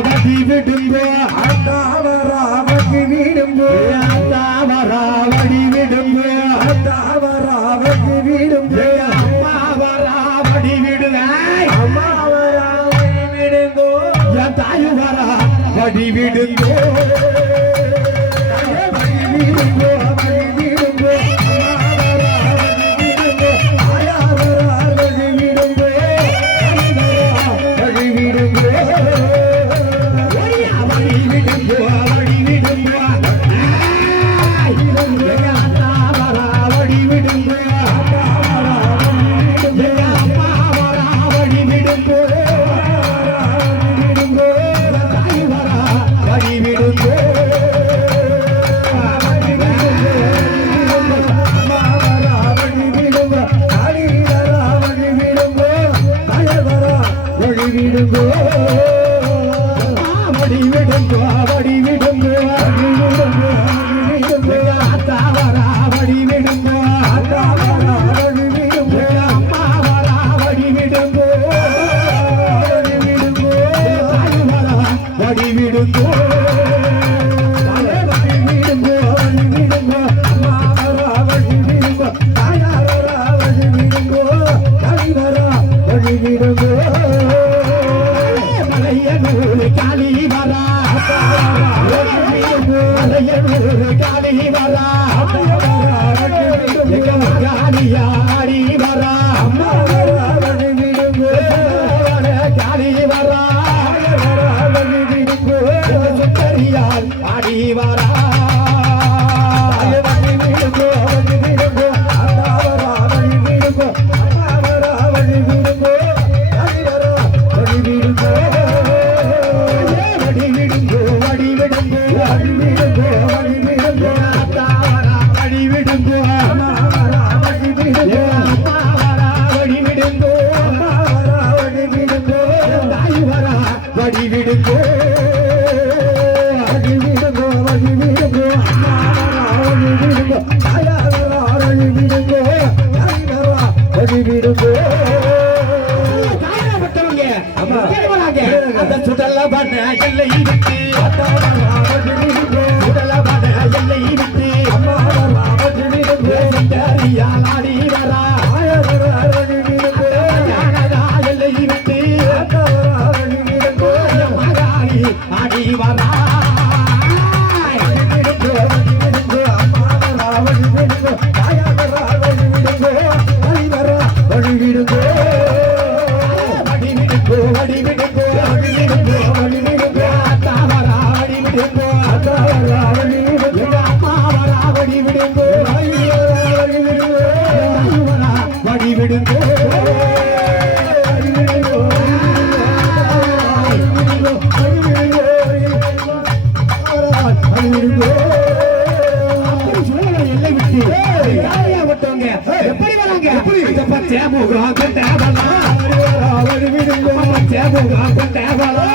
ராவதி விடும்போ. அந்தாவ ராவதி விடும்போ. அந்தாவ ராவடி விடும்போ அந்தாவ ராவதி விடும்போ அம்மாவ ராவடி விடுவாய் அம்மாவ ராவடி விடுங்கோ. என் தாயுவ ராவடி விடுங்கோ விடுங்கோ காளி வரா. காளி வரா காளியாடி வரா அடிவிடுக்கோ அடிவிடுங்கோ அடிவிடுங்கோ அடிவிடுங்கோ அடிவிடுங்கோ அடிவிடுங்கோ சுடல பண்ண எல்லை இருக்கு சுடல பண்ண எல்லை இருக்கு அம்மா ராவடி விடுங்க எப்படி வராங்க? எப்படி? பச்சை முகம் தேவலா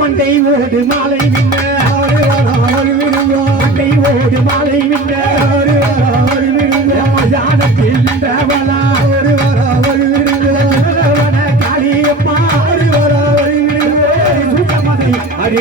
மண்டை ஓடு மாலை விண்ண மண்டை ஓடு மாலை விண்ண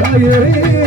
தாயே